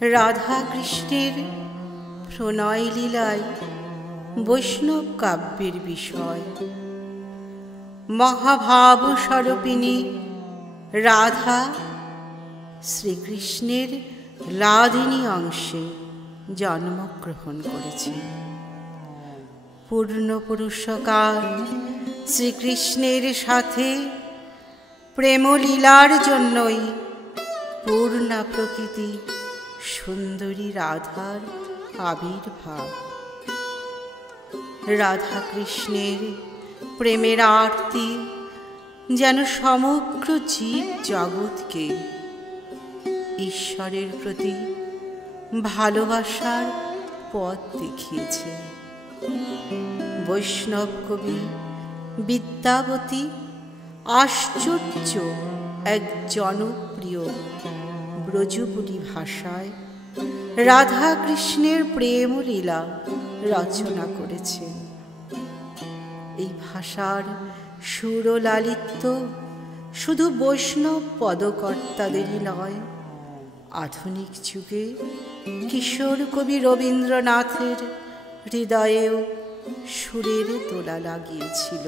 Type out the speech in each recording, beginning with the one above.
রাধা কৃষ্ণের প্রণয় লীলায় বৈষ্ণব কাব্যের বিষয়। মহাভাব স্বরূপিণী রাধা শ্রীকৃষ্ণের লাদিনী অংশে জন্মগ্রহণ করেছেন। পূর্ণ পুরুষকার শ্রীকৃষ্ণের সাথে প্রেমলীলার জন্যই পূর্ণা প্রকৃতি সুন্দরী রাধার আবির্ভাব। রাধা কৃষ্ণের প্রেমের আরতি যেন সমগ্র জীব জগৎকে ঈশ্বরের প্রতি ভালোবাসার পথ দেখিয়েছে। বৈষ্ণব কবি বিদ্যাবতী আশ্চর্য এক জনপ্রিয় ব্রজপুরী ভাষায় রাধা কৃষ্ণের প্রেম লীলা রচনা করেছেন। এই ভাষার সুর লালিত্য শুধু বৈষ্ণব পদকর্তাদেরই নয়, আধুনিক যুগে কিশোর কবি রবীন্দ্রনাথের হৃদয়েও সুরের দোলা লাগিয়েছিল।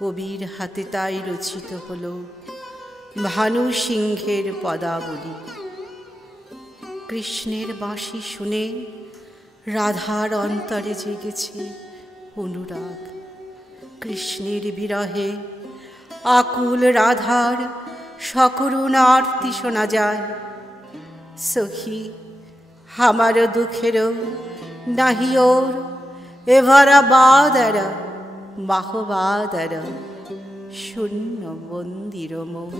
কবির হাতে তাই রচিত হল ভানু সিংহের পদাবলী। কৃষ্ণের বাঁশি শুনে রাধার অন্তরে জেগেছে অনুরাগ। কৃষ্ণের বিরহে আকুল রাধার সকরুণ আরতি শোনা যায়। সখী আমার দুঃখেরও নাহি ওর এভারা বাদার বাহবাদার শূন্য মন্দির মোর।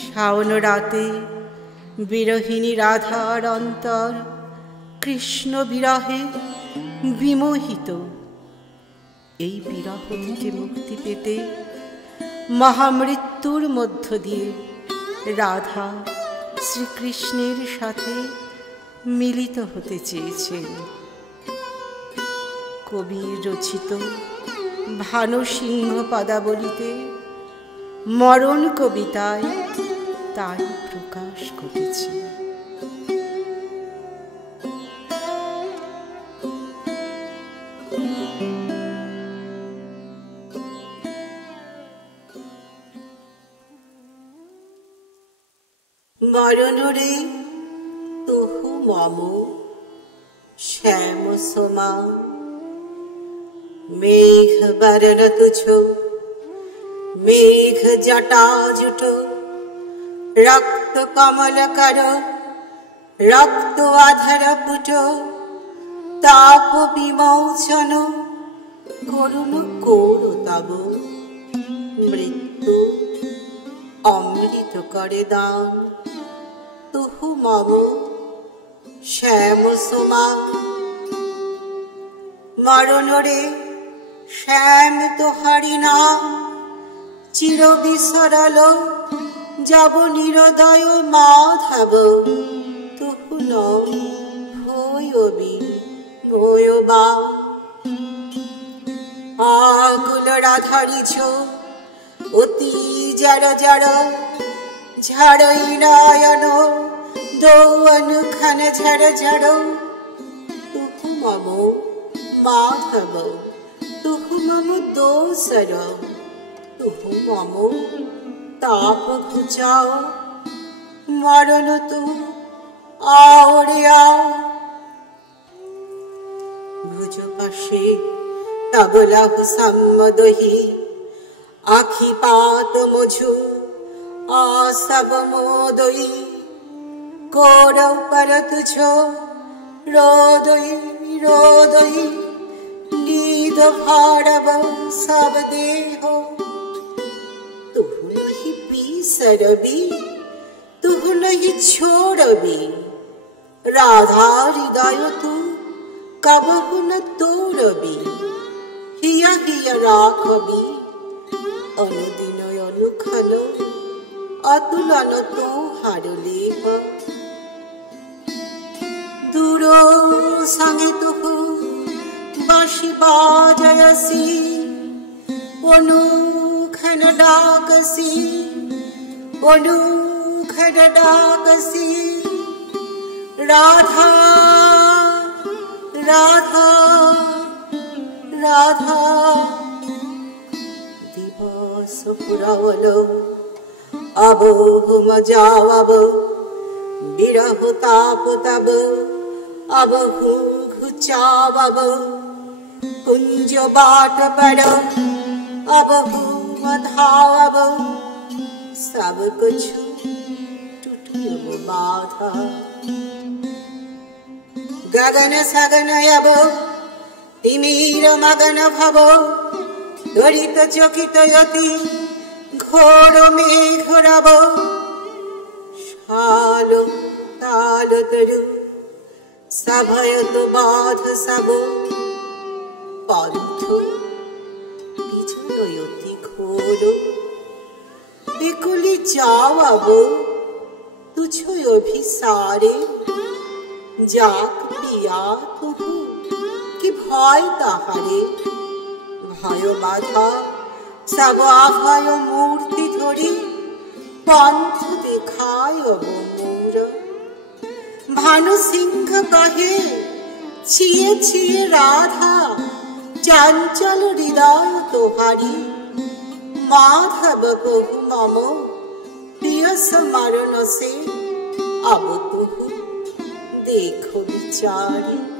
শাওন রাতে বিরহিণী রাধার অন্তর কৃষ্ণ বিরহে বিমোহিত। এই বিরহ থেকে মুক্তি পেতে মহামৃত্যুর মধ্য দিয়ে রাধা শ্রীকৃষ্ণের সাথে মিলিত হতে চেয়েছেন। কবির রচিত ভানু সিংহ পদাবলীতে মরণ কবিতায় তাই প্রকাশ ঘটেছে। মরণ রে তহু মম শ্যাম সোমা, মেঘ বরণ তুছ মেঘ জটা জুট, রক্ত কমল কর রক্ত আধর পুট, তাপ বিমোচন করুণ কৌর তব, মৃত্যু অমৃত করে দান তহু মম শ্যাম সোমা। মরণ রে শ্যাম তোহারি নাম, চির বিসরল যাব নিরদয় মাধব, তহু ন ভয়বি ভয়বা। আকুল রাধারিছ অতি জড় জড়, ঝাড়ই নয়ন দৌন খান ঝড় ঝড়, তহু মম মাধব তহু মম দোসর, তহু মম তাপ ঘুচাও। মরণ তু আও রে আও। ভুজ পাশে তবলা সম্মদহি, আখি পাত মঝু আসব মোদই, কৌরব পর তুছ রোদই রোদই, নিদ ভাড়ব সব দেহ। তুহু নহি বিসরবি তুহু নহি ছোড়বি, রাধা হৃদয় তু কবহু ন তোড়বি। হিয়া হিয়া রাখবি অনুদিন অনুক্ষণ, অতুলন তোহার লেহ। দূর সঙ্গে তহু বাঁশি বাজয়সি, অনুক্ষণ ডাকসি অনুক্ষণ मुखर डाकसी राधा राधा राधा दिवस पुरावलो अब मजाव बिरह ताप तब अब घुचाव कुंज बाट पर अब धाव सब कुछ टूटियो बाधा गगन सगन अब तिमिर मगन भव त्वरित चकित यति घोर मेघ रव शाल ताल तरु सभयत बाध सब पंथ বিজয়তি ঘোর বিকুলি যাওয়াব তুঝো অভিসারে যাক পিয়া তুহু কি ভয় তাহারে ভয় বাধা সব আভয় মূর্তি ধরি পন্থ দেখায় মোর ভানু সিংহ কহে ছিয়ে ছিয়ে রাধা चंचल हृदय तोहारी माधव बहु मम प्रिय स्मरण से अब तुहु देखो विचारी।